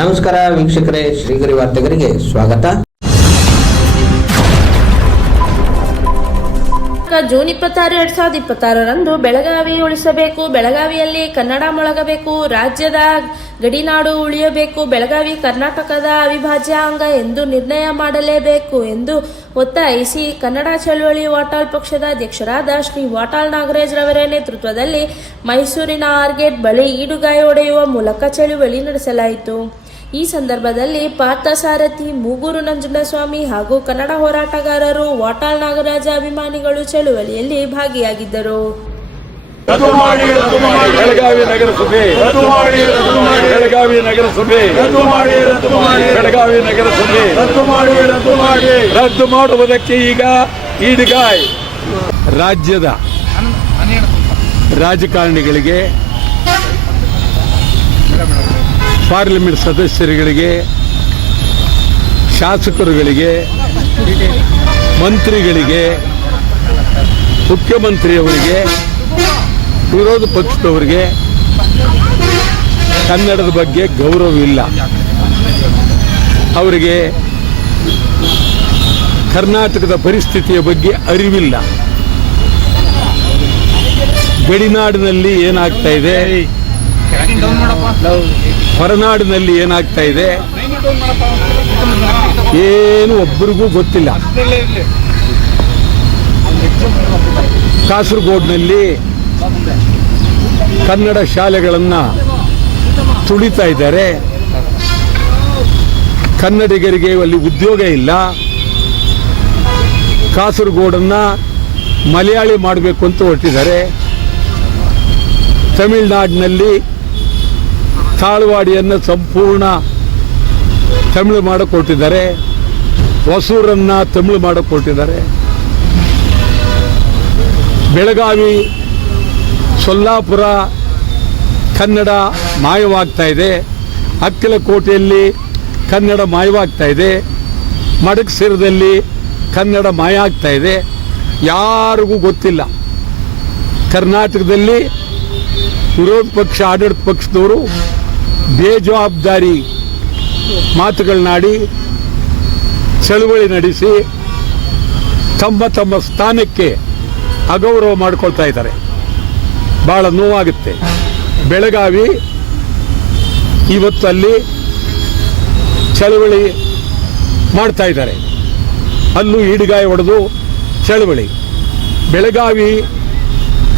ನಮಸ್ಕಾರ ವೀಕ್ಷಕರೇ, ಶ್ರೀಗರಿ ವಾರ್ತೆಗರಿಗೆ ಸ್ವಾಗತ. ಜೂನ್ 26, 2026ರಂದು ಬೆಳಗಾವಿ ಉಳಿಸಬೇಕು, ಬೆಳಗಾವಿಯಲ್ಲಿ ಕನ್ನಡ ಮೊಳಗಬೇಕು, ರಾಜ್ಯದ ಗಡಿನಾಡು ಉಳಿಯಬೇಕು, ಬೆಳಗಾವಿ ಕರ್ನಾಟಕದ ಅವಿಭಾಜ್ಯ ಅಂಗ ಎಂದು ನಿರ್ಣಯ ಮಾಡಲೇಬೇಕು ಎಂದು ಒತ್ತಾಯಿಸಿ ಕನ್ನಡ ಚಳವಳಿ ವಾಟಾಳ್ ಪಕ್ಷದ ಅಧ್ಯಕ್ಷರಾದ ಶ್ರೀ ವಾಟಾಳ್ ನಾಗರಾಜ್ ರವರ ನೇತೃತ್ವದಲ್ಲಿ ಮೈಸೂರಿನ ಆರ್ಗೇಟ್ ಬಳಿ ಈಡುಗಾಯ ಹೊಡೆಯುವ ಮೂಲಕ ಚಳವಳಿ ನಡೆಸಲಾಯಿತು. ಈ ಸಂದರ್ಭದಲ್ಲಿ ಪಾರ್ಥಸಾರಥಿ, ಮೂಗೂರು ನಂಜುಂಡಸ್ವಾಮಿ ಹಾಗೂ ಕನ್ನಡ ಹೋರಾಟಗಾರರು, ವಾಟಾಳ್ ನಾಗರಾಜ ಅಭಿಮಾನಿಗಳು ಚಳುವಳಿಯಲ್ಲಿ ಭಾಗಿಯಾಗಿದ್ದರು. ಬೆಳಗಾವಿ ನಗರಸಭೆ ರದ್ದು ಮಾಡುವುದಕ್ಕೆ ಈಗ ಈಡುಗಾಯ್. ರಾಜ್ಯದ ರಾಜಕಾರಣಿಗಳಿಗೆ, ಪಾರ್ಲಿಮೆಂಟ್ ಸದಸ್ಯರುಗಳಿಗೆ, ಶಾಸಕರುಗಳಿಗೆ, ಮಂತ್ರಿಗಳಿಗೆ, ಮುಖ್ಯಮಂತ್ರಿಯವರಿಗೆ, ವಿರೋಧ ಪಕ್ಷದವರಿಗೆ ಕನ್ನಡದ ಬಗ್ಗೆ ಗೌರವವಿಲ್ಲ. ಅವರಿಗೆ ಕರ್ನಾಟಕದ ಪರಿಸ್ಥಿತಿಯ ಬಗ್ಗೆ ಅರಿವಿಲ್ಲ. ಗಡಿನಾಡಿನಲ್ಲಿ ಏನಾಗ್ತಾ ಇದೆ, ಹೊರನಾಡಿನಲ್ಲಿ ಏನಾಗ್ತಾ ಇದೆ ಏನು ಒಬ್ಬರಿಗೂ ಗೊತ್ತಿಲ್ಲ. ಕಾಸರಗೋಡಿನಲ್ಲಿ ಕನ್ನಡ ಶಾಲೆಗಳನ್ನು ತುಳಿತಾ ಇದ್ದಾರೆ. ಕನ್ನಡಿಗರಿಗೆ ಅಲ್ಲಿ ಉದ್ಯೋಗ ಇಲ್ಲ. ಕಾಸರಗೋಡನ್ನು ಮಲಯಾಳಿ ಮಾಡಬೇಕು ಅಂತ ಹೊರಟಿದ್ದಾರೆ. ತಮಿಳುನಾಡಿನಲ್ಲಿ ತಾಳ್ವಾಡಿಯನ್ನು ಸಂಪೂರ್ಣ ತಮಿಳು ಮಾಡಿಕೊಟ್ಟಿದ್ದಾರೆ. ಹೊಸೂರನ್ನು ತಮಿಳು ಮಾಡಿಕೊಟ್ಟಿದ್ದಾರೆ. ಬೆಳಗಾವಿ, ಸೊಲ್ಲಾಪುರ ಕನ್ನಡ ಮಾಯವಾಗ್ತಾ ಇದೆ. ಅಕ್ಕಲಕೋಟೆಯಲ್ಲಿ ಕನ್ನಡ ಮಾಯವಾಗ್ತಾ ಇದೆ. ಮಡಕಸಿರದಲ್ಲಿ ಕನ್ನಡ ಮಾಯ ಆಗ್ತಾ ಇದೆ. ಯಾರಿಗೂ ಗೊತ್ತಿಲ್ಲ. ಕರ್ನಾಟಕದಲ್ಲಿ ವಿರೋಧ ಪಕ್ಷ, ಆಡಳಿತ ಪಕ್ಷದವರು ಬೇಜವಾಬ್ದಾರಿ ಮಾತುಗಳನ್ನಾಡಿ ಚಳುವಳಿ ನಡೆಸಿ ತಮ್ಮ ತಮ್ಮ ಸ್ಥಾನಕ್ಕೆ ಅಗೌರವ ಮಾಡಿಕೊಳ್ತಾ ಇದ್ದಾರೆ. ಭಾಳ ನೋವಾಗುತ್ತೆ. ಬೆಳಗಾವಿ ಇವತ್ತು ಅಲ್ಲಿ ಚಳುವಳಿ ಮಾಡ್ತಾ ಇದ್ದಾರೆ. ಅಲ್ಲೂ ಈಡುಗಾಯ ಹೊಡೆದು ಚಳುವಳಿ. ಬೆಳಗಾವಿ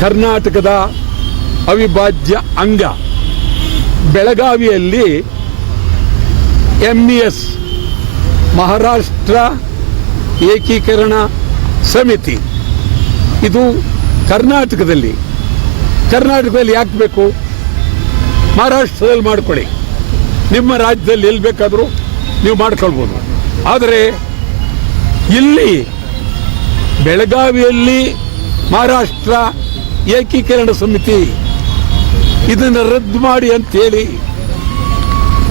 ಕರ್ನಾಟಕದ ಅವಿಭಾಜ್ಯ ಅಂಗ. ಬೆಳಗಾವಿಯಲ್ಲಿ MES ಮಹಾರಾಷ್ಟ್ರ ಏಕೀಕರಣ ಸಮಿತಿ ಇದು ಕರ್ನಾಟಕದಲ್ಲಿ ಯಾಕೆ ಬೇಕು? ಮಹಾರಾಷ್ಟ್ರದಲ್ಲಿ ಮಾಡ್ಕೊಳ್ಳಿ, ನಿಮ್ಮ ರಾಜ್ಯದಲ್ಲಿ ಎಲ್ಲಿ ಬೇಕಾದರೂ ನೀವು ಮಾಡ್ಕೊಳ್ಬೋದು. ಆದರೆ ಇಲ್ಲಿ ಬೆಳಗಾವಿಯಲ್ಲಿ ಮಹಾರಾಷ್ಟ್ರ ಏಕೀಕರಣ ಸಮಿತಿ ಇದನ್ನು ರದ್ದು ಮಾಡಿ ಅಂತೇಳಿ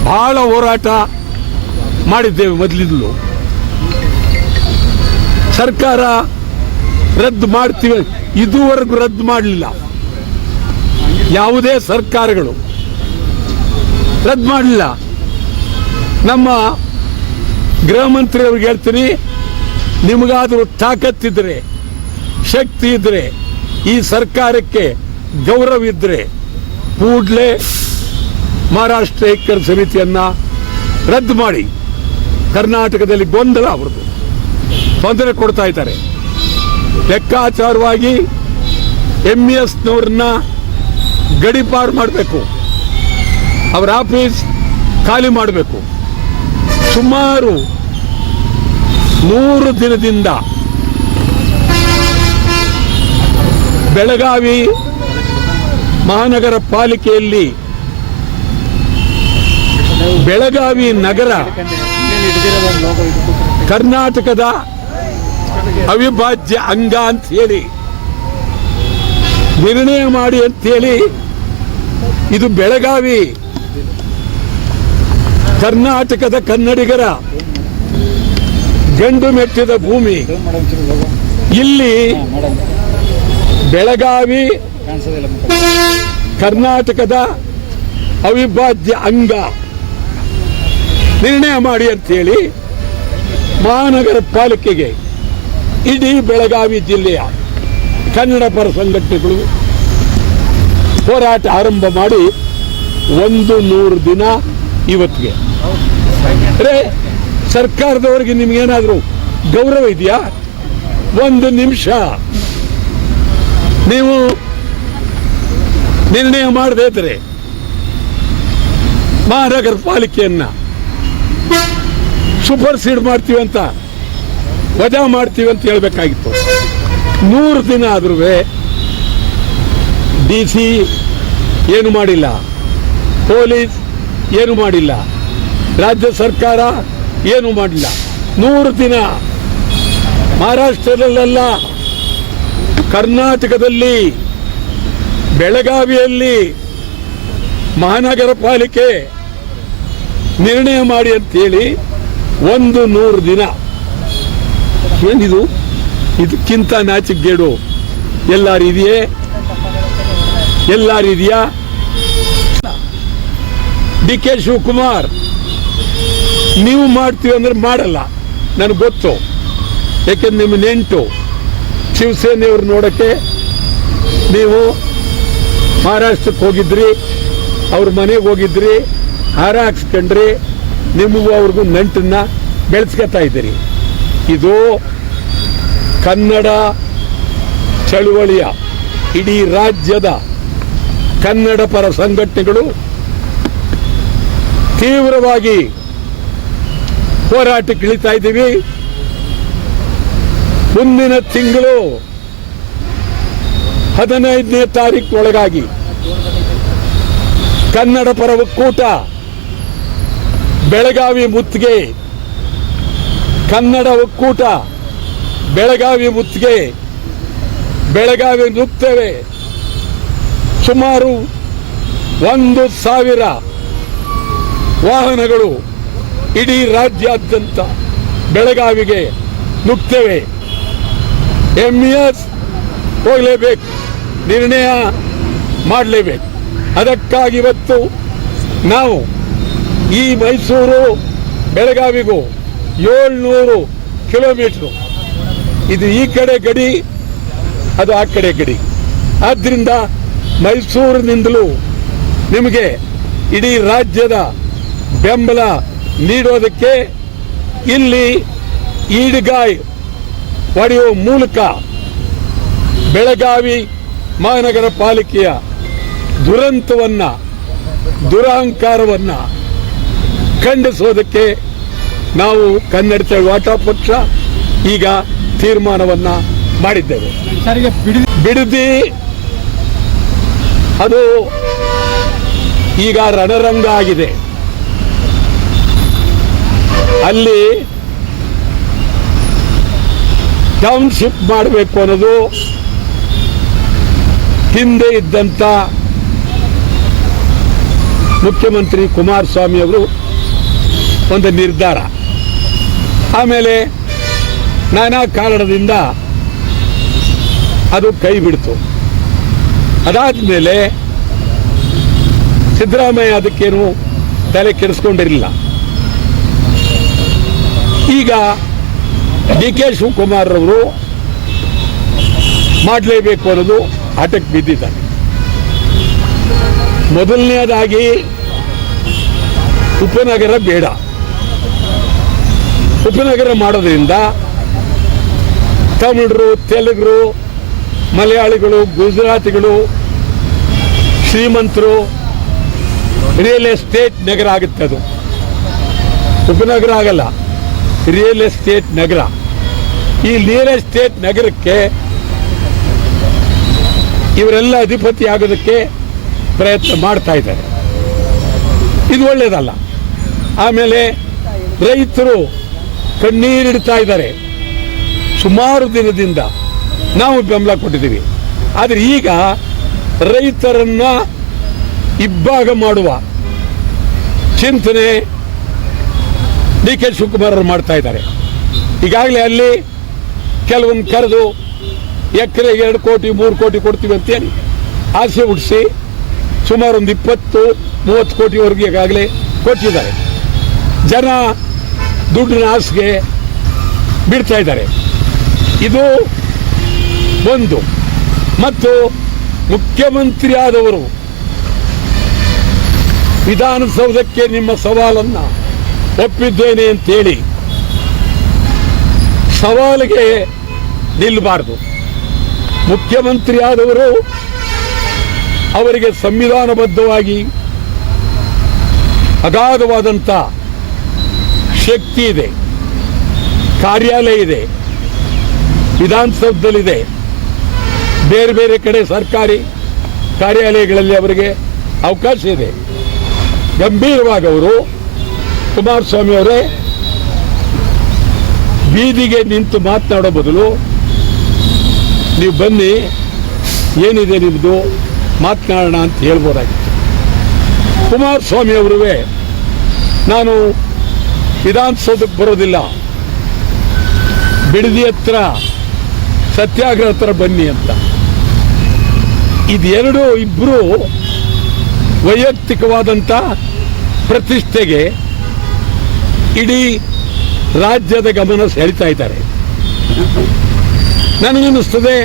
ಬಹಳ ಹೋರಾಟ ಮಾಡಿದ್ದೇವೆ. ಮೊದಲಿಂದಲೂ ಸರ್ಕಾರ ರದ್ದು ಮಾಡ್ತೀವಿ, ಇದುವರೆಗೂ ರದ್ದು ಮಾಡಲಿಲ್ಲ. ಯಾವುದೇ ಸರ್ಕಾರಗಳು ರದ್ದು ಮಾಡಲಿಲ್ಲ. ನಮ್ಮ ಗೃಹ ಮಂತ್ರಿ ಅವ್ರಿಗೆ ಹೇಳ್ತೀನಿ, ನಿಮಗಾದರೂ ತಾಕತ್ತಿದ್ರೆ, ಶಕ್ತಿ ಇದ್ರೆ, ಈ ಸರ್ಕಾರಕ್ಕೆ ಗೌರವ ಇದ್ರೆ ಕೂಡಲೇ ಮಹಾರಾಷ್ಟ್ರ ಏಕೀಕರಣ ಸಮಿತಿಯನ್ನು ರದ್ದು ಮಾಡಿ. ಕರ್ನಾಟಕದಲ್ಲಿ ಗೊಂದಲ, ಅವ್ರದ್ದು ತೊಂದರೆ ಕೊಡ್ತಾ ಇದ್ದಾರೆ. ಲೆಕ್ಕಾಚಾರವಾಗಿ MESನವ್ರನ್ನ ಗಡಿಪಾರು ಮಾಡಬೇಕು, ಅವರ ಆಫೀಸ್ ಖಾಲಿ ಮಾಡಬೇಕು. ಸುಮಾರು 100 ದಿನದಿಂದ ಬೆಳಗಾವಿ ಮಹಾನಗರ ಪಾಲಿಕೆಯಲ್ಲಿ ಬೆಳಗಾವಿ ನಗರ ಕರ್ನಾಟಕದ ಅವಿಭಾಜ್ಯ ಅಂಗ ಅಂತ ಹೇಳಿ ನಿರ್ಣಯ ಮಾಡಿ ಅಂತೇಳಿ, ಇದು ಬೆಳಗಾವಿ ಕರ್ನಾಟಕದ ಕನ್ನಡಿಗರ ಗಂಡು ಮೆಟ್ಟಿದ ಭೂಮಿ. ಇಲ್ಲಿ ಬೆಳಗಾವಿ ಕರ್ನಾಟಕದ ಅವಿಭಾಜ್ಯ ಅಂಗ. ನಿರ್ಣಯ ಮಾಡಿ ಅಂತೇಳಿ ಮಹಾನಗರ ಪಾಲಿಕೆಗೆ ಇಡೀ ಬೆಳಗಾವಿ ಜಿಲ್ಲೆಯ ಕನ್ನಡ ಪರ ಸಂಘಟನೆಗಳು ಹೋರಾಟ ಆರಂಭ ಮಾಡಿ 100 ದಿನ ಇವತ್ತಿಗೆ. ಅರೆ ಸರ್ಕಾರದವರಿಗೆ ನಿಮ್ಗೇನಾದರೂ ಗೌರವ ಇದೆಯಾ? 1 ನಿಮಿಷ ನೀವು ನಿರ್ಣಯ ಮಾಡದೇ ಇದ್ರೆ ಮಹಾನಗರ ಪಾಲಿಕೆಯನ್ನ ಸೂಪರ್ ಸೀಡ್ ಮಾಡ್ತೀವಿ ಅಂತ ವಜಾ ಮಾಡ್ತೀವಿ ಅಂತ ಹೇಳ್ಬೇಕಾಗಿತ್ತು. 100 ದಿನ ಆದ್ರೂ DC ಏನು ಮಾಡಿಲ್ಲ, ಪೊಲೀಸ್ ಏನು ಮಾಡಿಲ್ಲ, ರಾಜ್ಯ ಸರ್ಕಾರ ಏನು ಮಾಡಿಲ್ಲ. 100 ದಿನ ಮಹಾರಾಷ್ಟ್ರದಲ್ಲೆಲ್ಲ, ಕರ್ನಾಟಕದಲ್ಲಿ, ಬೆಳಗಾವಿಯಲ್ಲಿ ಮಹಾನಗರ ಪಾಲಿಕೆ ನಿರ್ಣಯ ಮಾಡಿ ಅಂತೇಳಿ 100 ದಿನ. ಏನಿದು? ಇದಕ್ಕಿಂತ ನಾಚಿಕೆಗೇಡು ಎಲ್ಲಾರಿದೆಯೇ? ಎಲ್ಲಾರಿದೆಯಾ? DK ಶಿವಕುಮಾರ್ ನೀವು ಮಾಡ್ತೀವಿ ಅಂದ್ರೆ ಮಾಡಲ್ಲ, ನನಗೆ ಗೊತ್ತು. ಯಾಕೆಂದ್ರೆ ನಿಮ್ಮ ನೆಂಟು ಶಿವಸೇನೆಯವ್ರು ನೋಡಕ್ಕೆ ನೀವು ಮಹಾರಾಷ್ಟ್ರಕ್ಕೆ ಹೋಗಿದ್ರಿ, ಅವ್ರ ಮನೆಗೆ ಹೋಗಿದ್ರಿ, ಹಾರ ಹಾಕ್ಸ್ಕೊಂಡ್ರಿ, ನಿಮಗೂ ಅವ್ರಿಗೂ ನಂಟನ್ನ ಬೆಳೆಸ್ಕೊತಾ ಇದ್ದೀರಿ. ಇದು ಕನ್ನಡ ಚಳುವಳಿಯ ಇಡೀ ರಾಜ್ಯದ ಕನ್ನಡ ಪರ ಸಂಘಟನೆಗಳು ತೀವ್ರವಾಗಿ ಹೋರಾಟಕ್ಕೆ ಇಳಿತಾ ಇದ್ದೀವಿ. ಮುಂದಿನ ತಿಂಗಳು 15ನೇ ತಾರೀಕು ಒಳಗಾಗಿ ಕನ್ನಡ ಪರ ಒಕ್ಕೂಟ ಬೆಳಗಾವಿ ಮುತ್ತಿಗೆ, ಕನ್ನಡ ಒಕ್ಕೂಟ ಬೆಳಗಾವಿ ಮುತ್ತಿಗೆ, ಬೆಳಗಾವಿ ನುಗ್ತೇವೆ. ಸುಮಾರು 1,000 ವಾಹನಗಳು ಇಡೀ ರಾಜ್ಯಾದ್ಯಂತ ಬೆಳಗಾವಿಗೆ ನುಗ್ತೇವೆ. MES ಹೋಗಲೇಬೇಕು, ನಿರ್ಣಯ ಮಾಡಲೇಬೇಕು. ಅದಕ್ಕಾಗಿ ಇವತ್ತು ನಾವು ಈ ಮೈಸೂರು ಬೆಳಗಾವಿಗೂ 700 ಕಿಲೋಮೀಟರ್, ಇದು ಈ ಕಡೆ ಗಡಿ, ಅದು ಆ ಕಡೆ ಗಡಿ. ಆದ್ದರಿಂದ ಮೈಸೂರಿನಿಂದಲೂ ನಿಮಗೆ ಇಡೀ ರಾಜ್ಯದ ಬೆಂಬಲ ನೀಡೋದಕ್ಕೆ ಇಲ್ಲಿ ಈಡ್ಗಾಯ್ ಹೊಡೆಯುವ ಮೂಲಕ ಬೆಳಗಾವಿ ಮಹಾನಗರ ಪಾಲಿಕೆಯ ದುರಂತವನ್ನ, ದುರಹಂಕಾರವನ್ನ ಖಂಡಿಸೋದಕ್ಕೆ ನಾವು ಕನ್ನಡ ಚಳವಳಿ ಪಕ್ಷ ಈಗ ತೀರ್ಮಾನವನ್ನ ಮಾಡಿದ್ದೇವೆ. ಬಿಡದಿ ಅದು ಈಗ ರಣರಂಗ ಆಗಿದೆ. ಅಲ್ಲಿ ಟೌನ್ಶಿಪ್ ಮಾಡಬೇಕು ಅನ್ನೋದು ಹಿಂದೆ ಇದ್ದಂತ ಮುಖ್ಯಮಂತ್ರಿ ಕುಮಾರಸ್ವಾಮಿ ಅವರು ಒಂದು ನಿರ್ಧಾರ. ಆಮೇಲೆ ನಾನಾ ಕಾರಣದಿಂದ ಅದು ಕೈ ಬಿಡ್ತು. ಅದಾದ್ಮೇಲೆ ಸಿದ್ದರಾಮಯ್ಯ ಅದಕ್ಕೇನು ತಲೆ ಕೆಡಿಸ್ಕೊಂಡಿರಲಿಲ್ಲ. ಈಗ DK ಶಿವಕುಮಾರ್ ಅವರು ಮಾಡಲೇಬೇಕು ಅನ್ನೋದು ಆಟಕ್ಕೆ ಬಿದ್ದಿದ್ದಾರೆ. ಮೊದಲನೇದಾಗಿ ಉಪನಗರ ಬೇಡ. ಉಪನಗರ ಮಾಡೋದ್ರಿಂದ ತಮಿಳರು, ತೆಲುಗರು, ಮಲಯಾಳಿಗಳು, ಗುಜರಾತಿಗಳು, ಶ್ರೀಮಂತರು, ರಿಯಲ್ ಎಸ್ಟೇಟ್ ನಗರ ಆಗುತ್ತೆ. ಅದು ಉಪನಗರ ಆಗಲ್ಲ, ರಿಯಲ್ ಎಸ್ಟೇಟ್ ನಗರ. ಈ ರಿಯಲ್ ಎಸ್ಟೇಟ್ ನಗರಕ್ಕೆ ಇವರೆಲ್ಲ ಅಧಿಪತಿ ಆಗೋದಕ್ಕೆ ಪ್ರಯತ್ನ ಮಾಡ್ತಾ ಇದ್ದಾರೆ. ಇದು ಒಳ್ಳೇದಲ್ಲ. ಆಮೇಲೆ ರೈತರು ಕಣ್ಣೀರಿಡ್ತಾ ಇದ್ದಾರೆ. ಸುಮಾರು ದಿನದಿಂದ ನಾವು ಬೆಂಬಲ ಕೊಟ್ಟಿದ್ದೀವಿ. ಆದರೆ ಈಗ ರೈತರನ್ನ ಇಬ್ಬಾಗ ಮಾಡುವ ಚಿಂತನೆ DK ಶಿವಕುಮಾರ್ ಅವರು ಮಾಡ್ತಾ ಇದ್ದಾರೆ. ಈಗಾಗಲೇ ಅಲ್ಲಿ ಕೆಲವೊಂದು ಕರೆದು ಎಕರೆಗೆ 2 ಕೋಟಿ 3 ಕೋಟಿ ಕೊಡ್ತೀವಿ ಅಂತೇಳಿ ಆಸೆ ಹುಟ್ಟಿಸಿ ಸುಮಾರು ಒಂದು 20-30 ಕೋಟಿವರೆಗೆ ಈಗಾಗಲೇ ಕೊಟ್ಟಿದ್ದಾರೆ. ಜನ ದುಡ್ಡಿನ ಆಸೆಗೆ ಬಿಡ್ತಾ ಇದ್ದಾರೆ. ಇದು ಒಂದು. ಮತ್ತು ಮುಖ್ಯಮಂತ್ರಿ ಆದವರು ವಿಧಾನಸೌಧಕ್ಕೆ ನಿಮ್ಮ ಸವಾಲನ್ನು ಒಪ್ಪಿದ್ದೇನೆ ಅಂತೇಳಿ ಸವಾಲಿಗೆ ನಿಲ್ಲಬಾರದು. ಮುಖ್ಯಮಂತ್ರಿ ಆದವರು ಅವರಿಗೆ ಸಂವಿಧಾನಬದ್ಧವಾಗಿ ಅಗಾಧವಾದಂಥ ಶಕ್ತಿ ಇದೆ, ಕಾರ್ಯಾಲಯ ಇದೆ, ವಿಧಾನಸೌಧದಲ್ಲಿದೆ, ಬೇರೆ ಬೇರೆ ಕಡೆ ಸರ್ಕಾರಿ ಕಾರ್ಯಾಲಯಗಳಲ್ಲಿ ಅವರಿಗೆ ಅವಕಾಶ ಇದೆ. ಗಂಭೀರವಾಗಿ ಅವರು ಕುಮಾರಸ್ವಾಮಿ ಅವರೇ ಬೀದಿಗೆ ನಿಂತು ಮಾತನಾಡೋ ಬದಲು ನೀವು ಬನ್ನಿ, ಏನಿದೆ ನಿಮ್ಮದು ಮಾತನಾಡೋಣ ಅಂತ ಹೇಳ್ಬೋದಾಗಿತ್ತು. ಕುಮಾರಸ್ವಾಮಿ ಅವರೂ ನಾನು ವಿಧಾನಸೌಧಕ್ಕೆ ಬರೋದಿಲ್ಲ, ಬಿಡದಿ ಹತ್ರ ಸತ್ಯಾಗ್ರಹ ಹತ್ರ ಬನ್ನಿ ಅಂತ. ಇದೆರಡು ಇಬ್ಬರು ವೈಯಕ್ತಿಕವಾದಂಥ ಪ್ರತಿಷ್ಠೆಗೆ ಇಡೀ ರಾಜ್ಯದ ಗಮನ ಸೆಳೀತಾ ಇದ್ದಾರೆ. ನನಗನ್ನಿಸ್ತದೆ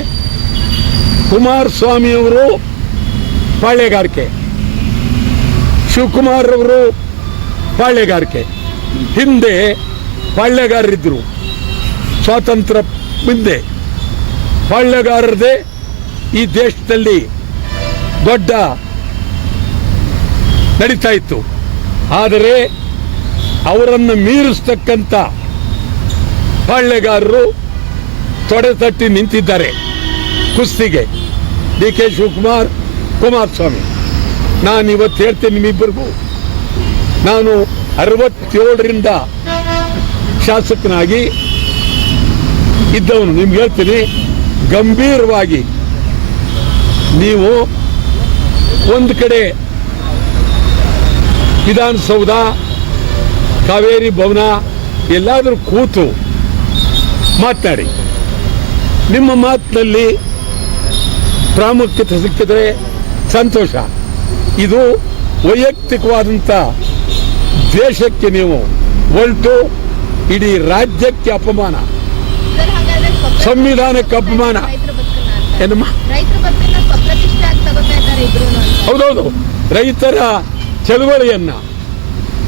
ಕುಮಾರಸ್ವಾಮಿಯವರು ಪಾಳ್ಯಗಾರಿಕೆ, ಶಿವಕುಮಾರ್ ಅವರು ಪಾಳ್ಯಗಾರಿಕೆ. ಹಿಂದೆ ಪಾಳ್ಯಗಾರರಿದ್ದರು, ಸ್ವಾತಂತ್ರ್ಯ ಮುಂದೆ ಪಾಳ್ಯಗಾರರದೇ ಈ ದೇಶದಲ್ಲಿ ದೊಡ್ಡ ನಡೀತಾ ಇತ್ತು. ಆದರೆ ಅವರನ್ನು ಮೀರಿಸ್ತಕ್ಕಂಥ ಪಾಳ್ಯಗಾರರು ತೊಡೆ ತಟ್ಟಿ ನಿಂತಿದ್ದಾರೆ ಕುಸ್ತಿಗೆ. D K Shivakumar, Kumaraswamy. ನಾನು ಇವತ್ತು ಹೇಳ್ತೇನೆ ನಿಮ್ಮಿಬ್ಬರಿಗೂ, ನಾನು 67ರಿಂದ ಶಾಸಕನಾಗಿ ಇದ್ದವನು. ನಿಮ್ಗೆ ಹೇಳ್ತೀನಿ, ಗಂಭೀರವಾಗಿ ನೀವು ಒಂದು ಕಡೆ ವಿಧಾನಸೌಧ, ಕಾವೇರಿ ಭವನ ಎಲ್ಲಾದರೂ ಕೂತು ಮಾತನಾಡಿ. ನಿಮ್ಮ ಮಾತಿನಲ್ಲಿ ಪ್ರಾಮುಖ್ಯತೆ ಸಿಕ್ಕಿದ್ರೆ ಸಂತೋಷ. ಇದು ವೈಯಕ್ತಿಕವಾದಂಥ ದೇಶಕ್ಕೆ ನೀವು ಹೊರಟು ಇಡೀ ರಾಜ್ಯಕ್ಕೆ ಅಪಮಾನ, ಸಂವಿಧಾನಕ್ಕೆ ಅಪಮಾನ. ಏನಮ್ಮ? ಹೌದೌದು, ರೈತರ ಚಳುವಳಿಯನ್ನ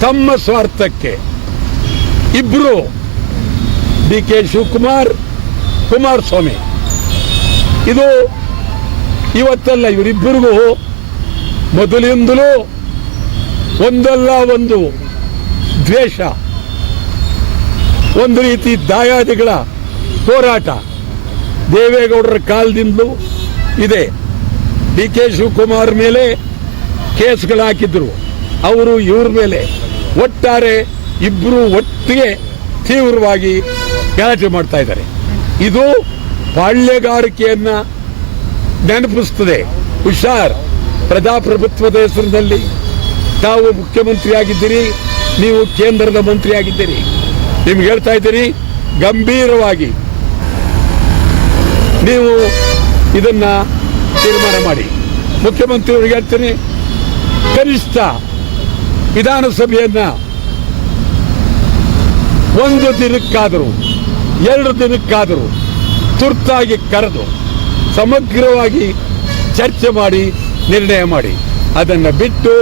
ತಮ್ಮ ಸ್ವಾರ್ಥಕ್ಕೆ ಇಬ್ರು, ಡಿ ಕೆ ಶಿವಕುಮಾರ್, ಕುಮಾರಸ್ವಾಮಿ, ಇದು ಇವತ್ತಲ್ಲ, ಇವರಿಬ್ಬರಿಗೂ ಮೊದಲಿಂದಲೂ ಒಂದಲ್ಲ ಒಂದು ದ್ವೇಷ, ಒಂದು ರೀತಿ ದಾಯಾದಿಗಳ ಹೋರಾಟ ದೇವೇಗೌಡರ ಕಾಲದಿಂದಲೂ ಇದೆ. ಡಿ ಕೆ ಶಿವಕುಮಾರ್ ಮೇಲೆ ಕೇಸ್ಗಳು ಹಾಕಿದ್ರು, ಅವರು ಇವ್ರ ಮೇಲೆ. ಒಟ್ಟಾರೆ ಇಬ್ಬರು ಒಟ್ಟಿಗೆ ತೀವ್ರವಾಗಿ ಗಲಾಟೆ ಮಾಡ್ತಾ ಇದ್ದಾರೆ. ಇದು ಪಾಳ್ಯಗಾರಿಕೆಯನ್ನ ನೆನಪಿಸ್ತದೆ. ಹುಷಾರ್, ಪ್ರಜಾಪ್ರಭುತ್ವದ ಹೆಸರಿನಲ್ಲಿ ತಾವು ಮುಖ್ಯಮಂತ್ರಿ ಆಗಿದ್ದೀರಿ, ನೀವು ಕೇಂದ್ರದ ಮಂತ್ರಿ ಆಗಿದ್ದೀರಿ. ನಿಮ್ಗೆ ಹೇಳ್ತಾ ಇದ್ದೀರಿ, ಗಂಭೀರವಾಗಿ ನೀವು ಇದನ್ನ ತೀರ್ಮಾನ ಮಾಡಿ. ಮುಖ್ಯಮಂತ್ರಿಯವರಿಗೆ ಹೇಳ್ತೀನಿ, ಕನಿಷ್ಠ ವಿಧಾನಸಭೆಯನ್ನ ಒಂದು ದಿನಕ್ಕಾದರೂ 2 ದಿನಕ್ಕಾದರೂ ತುರ್ತಾಗಿ ಕರೆದು ಸಮಗ್ರವಾಗಿ ಚರ್ಚೆ ಮಾಡಿ ನಿರ್ಣಯ ಮಾಡಿ. ಅದನ್ನು ಬಿಟ್ಟು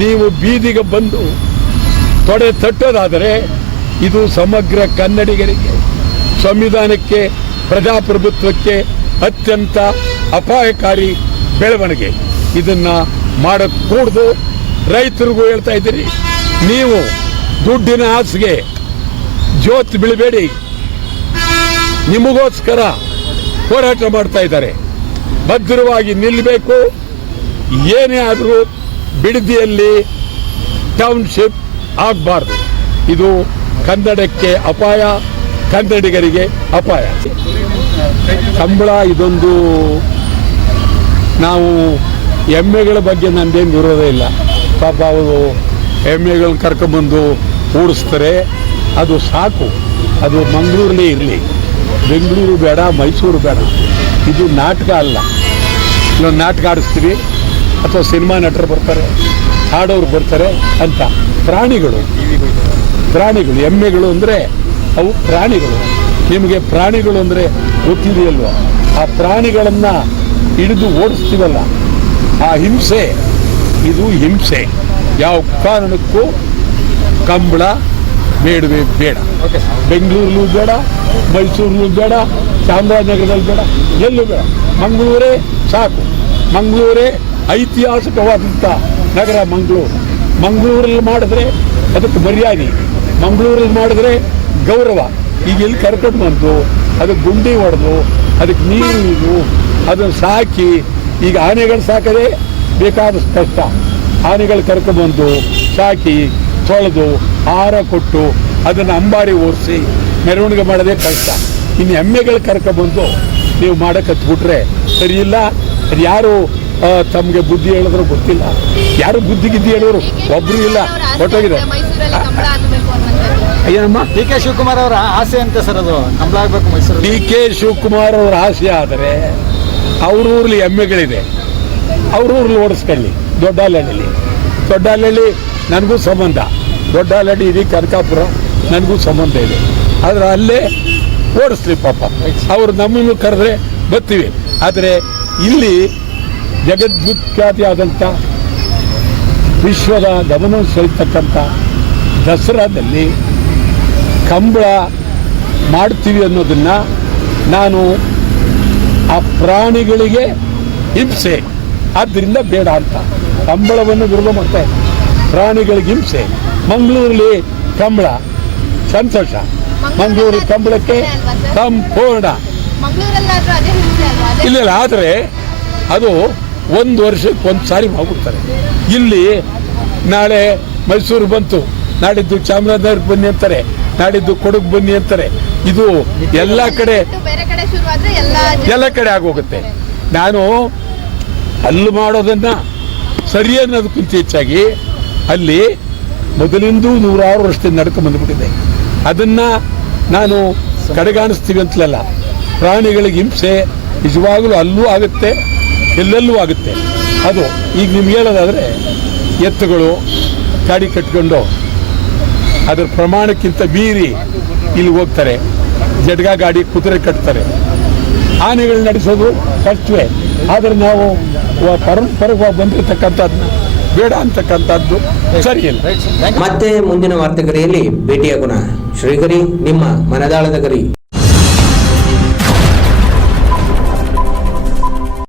ನೀವು ಬೀದಿಗೆ ಬಂದು ತೊಡೆ ತಟ್ಟೋದಾದರೆ ಇದು ಸಮಗ್ರ ಕನ್ನಡಿಗರಿಗೆ, ಸಂವಿಧಾನಕ್ಕೆ, ಪ್ರಜಾಪ್ರಭುತ್ವಕ್ಕೆ ಅತ್ಯಂತ ಅಪಾಯಕಾರಿ ಬೆಳವಣಿಗೆ. ಇದನ್ನ ಮಾಡக்கூಡದು. ರೈತರಿಗೂ ಹೇಳ್ತಾ ಇದ್ದೀರಿ, ನೀವು ದುಡ್ಡಿನ ಆಸೆಗೆ ಜೋತ್ ಬೀಳಬೇಡಿ. ನಿಮಗೋಸ್ಕರ ಹೋರಾಟ ಮಾಡ್ತಾ ಇದ್ದಾರೆ. ಭದ್ರವಾಗಿ ನಿಲ್ಲಬೇಕು. ಏನೇ ಆದರೂ ಬಿಡದಿಯಲ್ಲಿ ಟೌನ್ಶಿಪ್ ಆಗಬಾರ್ದು. ಇದು ಕನ್ನಡಕ್ಕೆ ಅಪಾಯ, ಕನ್ನಡಿಗರಿಗೆ ಅಪಾಯ. ಸಂಬಳ ಇದೊಂದು, ನಾವು ಎಮ್ಮೆಗಳ ಬಗ್ಗೆ ನಂದೇನು ವಿರೋಧ ಇಲ್ಲ. ಪಾಪ ಅವರು ಎಮ್ಮೆಗಳನ್ನ ಕರ್ಕೊಂಬಂದು ಓಡಿಸ್ತಾರೆ, ಅದು ಸಾಕು. ಅದು ಮಂಗಳೂರಲ್ಲೇ ಇರಲಿ, ಬೆಂಗಳೂರು ಬೇಡ, ಮೈಸೂರು ಬೇಡ. ಇದು ನಾಟಕ ಅಲ್ಲ. ಇಲ್ಲೊಂದು ನಾಟಕ ಆಡಿಸ್ತೀವಿ ಅಥವಾ ಸಿನಿಮಾ ನಟರು ಬರ್ತಾರೆ, ಹಾಡೋರು ಬರ್ತಾರೆ ಅಂತ. ಪ್ರಾಣಿಗಳು ಪ್ರಾಣಿಗಳು. ಎಮ್ಮೆಗಳು ಅಂದರೆ ಅವು ಪ್ರಾಣಿಗಳು. ನಿಮಗೆ ಪ್ರಾಣಿಗಳು ಅಂದರೆ ಗೊತ್ತಿದೆಯಲ್ವ? ಆ ಪ್ರಾಣಿಗಳನ್ನು ಹಿಡಿದು ಓಡಿಸ್ತೀವಲ್ಲ, ಆ ಹಿಂಸೆ, ಇದು ಹಿಂಸೆ. ಯಾವ ಕಾರಣಕ್ಕೂ ಕಂಬಳ ಬೇಡವೇ ಬೇಡ. ಬೆಂಗಳೂರಲ್ಲೂ ಬೇಡ, ಮೈಸೂರಲ್ಲೂ ಬೇಡ, ಚಾಮರಾಜನಗರದಲ್ಲಿ ಬೇಡ, ಎಲ್ಲೂ ಬೇಡ. ಮಂಗಳೂರೇ ಸಾಕು. ಮಂಗಳೂರೇ ಐತಿಹಾಸಿಕವಾದಂಥ ನಗರ ಮಂಗಳೂರು. ಮಂಗಳೂರಲ್ಲಿ ಮಾಡಿದ್ರೆ ಅದಕ್ಕೆ ಮರ್ಯಾದೆ, ಮಂಗಳೂರಲ್ಲಿ ಮಾಡಿದ್ರೆ ಗೌರವ. ಈಗ ಎಲ್ಲಿ ಕರ್ಕೊಂಡು ಬಂದು ಅದಕ್ಕೆ ಗುಂಡಿ ಹೊಡೆದು ಅದಕ್ಕೆ ನೀರು ಅದನ್ನು ಸಾಕಿ, ಈಗ ಆನೆಗಳು ಸಾಕದೆ ಬೇಕಾದಷ್ಟು ಕಷ್ಟ. ಆನೆಗಳು ಕರ್ಕೊಂಡ್ಬಂದು ಸಾಕಿ ತೊಳೆದು ಆಹಾರ ಕೊಟ್ಟು ಅದನ್ನು ಅಂಬಾರಿ ಓಡಿಸಿ ಮೆರವಣಿಗೆ ಮಾಡೋದೇ ಕಷ್ಟ. ಇನ್ನು ಎಮ್ಮೆಗಳು ಕರ್ಕೊಂಡ್ಬಂದು ನೀವು ಮಾಡೋಕ್ಕೆ ಹತ್ಬಿಟ್ರೆ ಸರಿಯಿಲ್ಲ. ಅದು ಯಾರು ತಮಗೆ ಬುದ್ಧಿ ಹೇಳಿದ್ರು ಗೊತ್ತಿಲ್ಲ. ಯಾರು ಬುದ್ಧಿ ಗಿದ್ದಿ ಹೇಳೋರು ಒಬ್ಬರು ಇಲ್ಲ, ಹೊಟ್ಟೋಗಿದೆ. ಏನಮ್ಮ? ಡಿ ಕೆ ಶಿವಕುಮಾರ್ ಅವರ ಆಸೆ ಅಂತ ಸರ್, ಅದು ಕಂಬಳ ಆಗಬೇಕು ಮೈಸೂರು. ಡಿ ಕೆ ಶಿವಕುಮಾರ್ ಅವರ ಆಸೆ ಆದರೆ ಅವ್ರ ಊರಲ್ಲಿ ಎಮ್ಮೆಗಳಿದೆ, ಅವ್ರ ಊರಲ್ಲಿ ಓಡಿಸ್ಕೊಳ್ಳಿ. ದೊಡ್ಡಹಳ್ಳಿ ನನಗೂ ಸಂಬಂಧ. ದೊಡ್ಡಹಳ್ಳಿ ಇಡೀ ಕನಕಾಪುರ ನನಗೂ ಸಂಬಂಧ ಇದೆ. ಆದರೆ ಅಲ್ಲೇ ಓಡಿಸ್ಲಿ ಪಾಪ. ಅವರು ನಮ್ಮನ್ನು ಕರೆದ್ರೆ ಬರ್ತೀವಿ. ಆದರೆ ಇಲ್ಲಿ ಜಗದ್ವಿಖ್ಯಾತಿಯಾದಂಥ ವಿಶ್ವದ ಗಮನ ಸೆಳೆತಕ್ಕಂಥ ದಸರಾದಲ್ಲಿ ಕಂಬಳ ಮಾಡ್ತೀವಿ ಅನ್ನೋದನ್ನು ನಾನು ಆ ಪ್ರಾಣಿಗಳಿಗೆ ಹಿಂಸೆ, ಆದ್ದರಿಂದ ಬೇಡ ಅಂತ ಕಂಬಳವನ್ನು ವಿರೋಧ ಮಾಡ್ತಾ ಇದ್ದೆ. ಪ್ರಾಣಿಗಳಿಗೆ ಹಿಂಸೆ. ಮಂಗಳೂರಲ್ಲಿ ಕಂಬಳ ಸಂತೋಷ, ಮಂಗಳೂರು ಕಂಬಳಕ್ಕೆ ಸಂಪೂರ್ಣ ಇಲ್ಲ. ಆದರೆ ಅದು ಒಂದು ವರ್ಷಕ್ಕೆ ಒಂದು ಸಾರಿ ಮಾಡ್ಬಿಡ್ತಾರೆ. ಇಲ್ಲಿ ನಾಳೆ ಮೈಸೂರು ಬಂತು, ನಾಡಿದ್ದು ಚಾಮರಾಜನಗರಕ್ಕೆ ಬನ್ನಿ ಅಂತಾರೆ, ನಾಡಿದ್ದು ಕೊಡಗು ಬನ್ನಿ ಅಂತಾರೆ. ಇದು ಎಲ್ಲ ಕಡೆ ಆಗೋಗುತ್ತೆ. ನಾನು ಅಲ್ಲಿ ಮಾಡೋದನ್ನು ಸರಿ ಅನ್ನೋದಕ್ಕಿಂತ ಹೆಚ್ಚಾಗಿ ಅಲ್ಲಿ ಮೊದಲಿಂದೂ 100 ವರ್ಷದಿಂದ ನಡ್ಕೊಂಡು ಬಂದುಬಿಟ್ಟಿದೆ. ಅದನ್ನು ನಾನು ಕಡೆಗಾಣಿಸ್ತೀವಿ ಅಂತಲಲ್ಲ. ಪ್ರಾಣಿಗಳಿಗೆ ಹಿಂಸೆ ನಿಜವಾಗಲೂ ಅಲ್ಲೂ ಆಗುತ್ತೆ, ಎಲ್ಲೆಲ್ಲೂ ಆಗುತ್ತೆ. ಅದು ಈಗ ನಿಮ್ಗೆ ಹೇಳೋದಾದರೆ ಎತ್ತುಗಳು ಗಾಡಿ ಕಟ್ಕೊಂಡು ಅದರ ಪ್ರಮಾಣಕ್ಕಿಂತ ಮೀರಿ ಇಲ್ಲಿ ಹೋಗ್ತಾರೆ. ಜಡ್ಗ ಗಾಡಿ ಕುದುರೆ ಕಟ್ತಾರೆ. ಆನೆಗಳು ನಡೆಸೋದು ಕಷ್ಟವೇ. ಆದರೆ ನಾವು ಪರವಾಗಿ ಬಂದಿರತಕ್ಕಂಥದ್ದನ್ನ ಬೇಡ ಅಂತಕ್ಕಂಥದ್ದು ಸರಿಯಿಲ್ಲ. ಮತ್ತೆ ಮುಂದಿನ ವಾರ್ತೆಗರಿಯಲ್ಲಿ ಭೇಟಿಯಾಗೋಣ. ಶ್ರೀಗರಿ, ನಿಮ್ಮ ಮನದಾಳದ ಗರಿ.